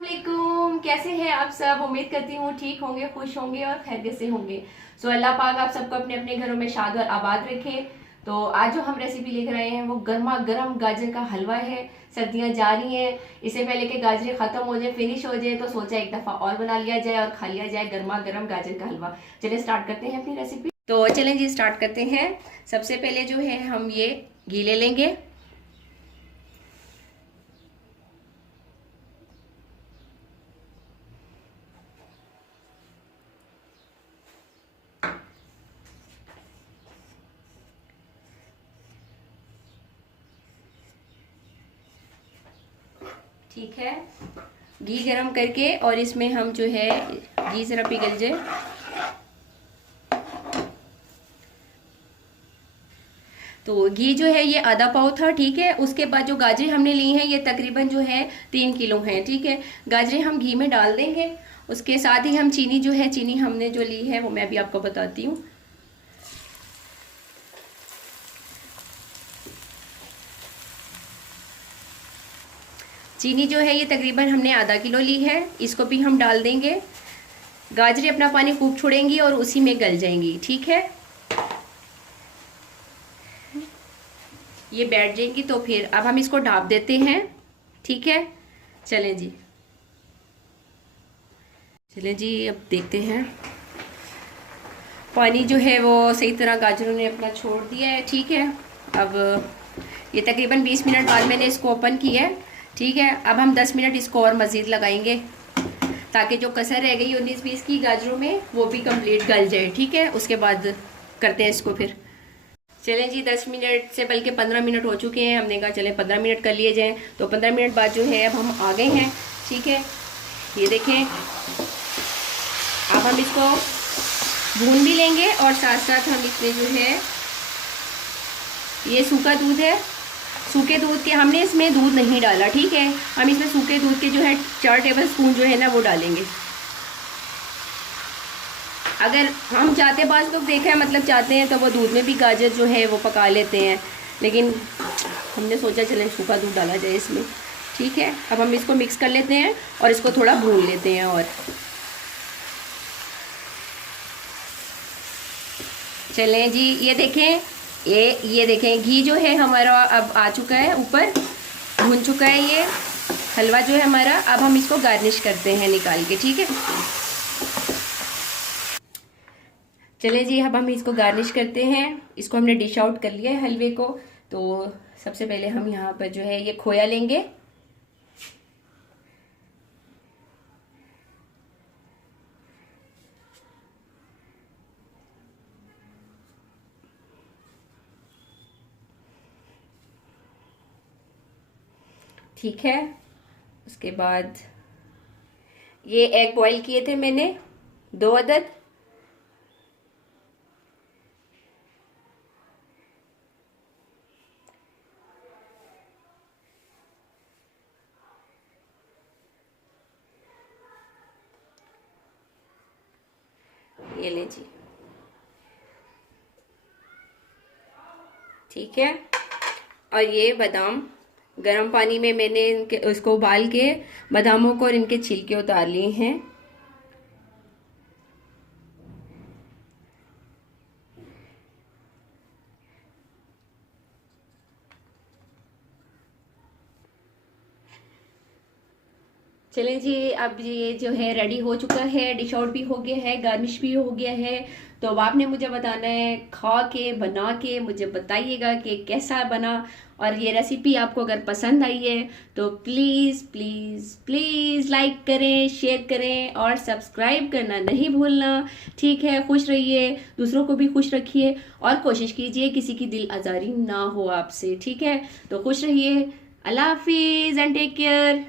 वालेकुम, कैसे हैं आप सब। उम्मीद करती हूँ ठीक होंगे, खुश होंगे और खैरियत से होंगे। अल्लाह पाक आप सबको अपने अपने घरों में शाद और आबाद रखे। तो आज जो हम रेसिपी लेकर आए हैं वो गर्मा गर्म गाजर का हलवा है। सर्दियां जा रही हैं, इससे पहले कि गाजरें खत्म हो जाए, फिनिश हो जाए, तो सोचा एक दफा और बना लिया जाए और खा लिया जाए गर्मा गर्म गाजर का हलवा। चलिए स्टार्ट करते हैं अपनी रेसिपी। तो चलें जी, स्टार्ट करते हैं। सबसे पहले जो है हम ये घी ले लेंगे। ठीक है, घी गरम करके और इसमें हम जो है घी जरा पिघल जाए तो घी जो है ये आधा पाव था। ठीक है, उसके बाद जो गाजरें हमने ली हैं ये तकरीबन जो है 3 किलो हैं। ठीक है, गाजरें हम घी में डाल देंगे। उसके साथ ही हम चीनी जो है, चीनी हमने जो ली है वो मैं भी आपको बताती हूँ। चीनी जो है ये तकरीबन हमने आधा किलो ली है, इसको भी हम डाल देंगे। गाजरें अपना पानी खूब छोड़ेंगी और उसी में गल जाएंगी। ठीक है, ये बैठ जाएंगी तो फिर अब हम इसको ढाप देते हैं। ठीक है, चलें जी, चलें जी, अब देखते हैं। पानी जो है वो सही तरह गाजरों ने अपना छोड़ दिया है। ठीक है, अब ये तकरीबन 20 मिनट बाद मैंने इसको ओपन किया है। ठीक है, अब हम 10 मिनट इसको और मज़ीद लगाएंगे ताकि जो कसर रह गई 19-20 की गाजरों में वो भी कंप्लीट गल जाए। ठीक है, उसके बाद करते हैं इसको फिर। चलें जी, 10 मिनट से बल्कि 15 मिनट हो चुके हैं। हमने कहा चलें 15 मिनट कर लिए जाएँ, तो 15 मिनट बाद जो है अब हम आ गए हैं। ठीक है, ये देखें, अब हम इसको भून भी लेंगे और साथ साथ हम इसमें जो है ये सूखा दूध है, सूखे दूध के हमने इसमें दूध नहीं डाला। ठीक है, हम इसमें सूखे दूध के जो है 4 टेबल स्पून जो है ना वो डालेंगे। अगर हम चाहते, बाज़ लोग देखा है, मतलब चाहते हैं तो वो दूध में भी गाजर जो है वो पका लेते हैं, लेकिन हमने सोचा चलें सूखा दूध डाला जाए इसमें। ठीक है, अब हम इसको मिक्स कर लेते हैं और इसको थोड़ा भून लेते हैं। और चलें जी, ये देखें, ये देखें, घी जो है हमारा अब आ चुका है, ऊपर भून चुका है ये हलवा जो है हमारा। अब हम इसको गार्निश करते हैं निकाल के। ठीक है, चलें जी, अब हम इसको गार्निश करते हैं। इसको हमने डिश आउट कर लिया है हलवे को। तो सबसे पहले हम यहाँ पर जो है ये खोया लेंगे। ठीक है, उसके बाद ये एग बॉईल किए थे मैंने 2 अदद। ये ले जी, ठीक है। और ये बादाम गर्म पानी में मैंने इनके उसको उबाल के बादामों को और इनके छिलके उतार लिए हैं। चलें जी, अब ये जो है रेडी हो चुका है, डिश आउट भी हो गया है, गार्निश भी हो गया है। तो अब आपने मुझे बताना है, खा के बना के मुझे बताइएगा कि कैसा बना। और ये रेसिपी आपको अगर पसंद आई है तो प्लीज़ प्लीज़ प्लीज़ लाइक करें, शेयर करें और सब्सक्राइब करना नहीं भूलना। ठीक है, खुश रहिए, दूसरों को भी खुश रखिए और कोशिश कीजिए किसी की दिल आज़ारी ना हो आपसे। ठीक है, तो खुश रहिए। अल्लाह हाफिज़ एंड टेक केयर।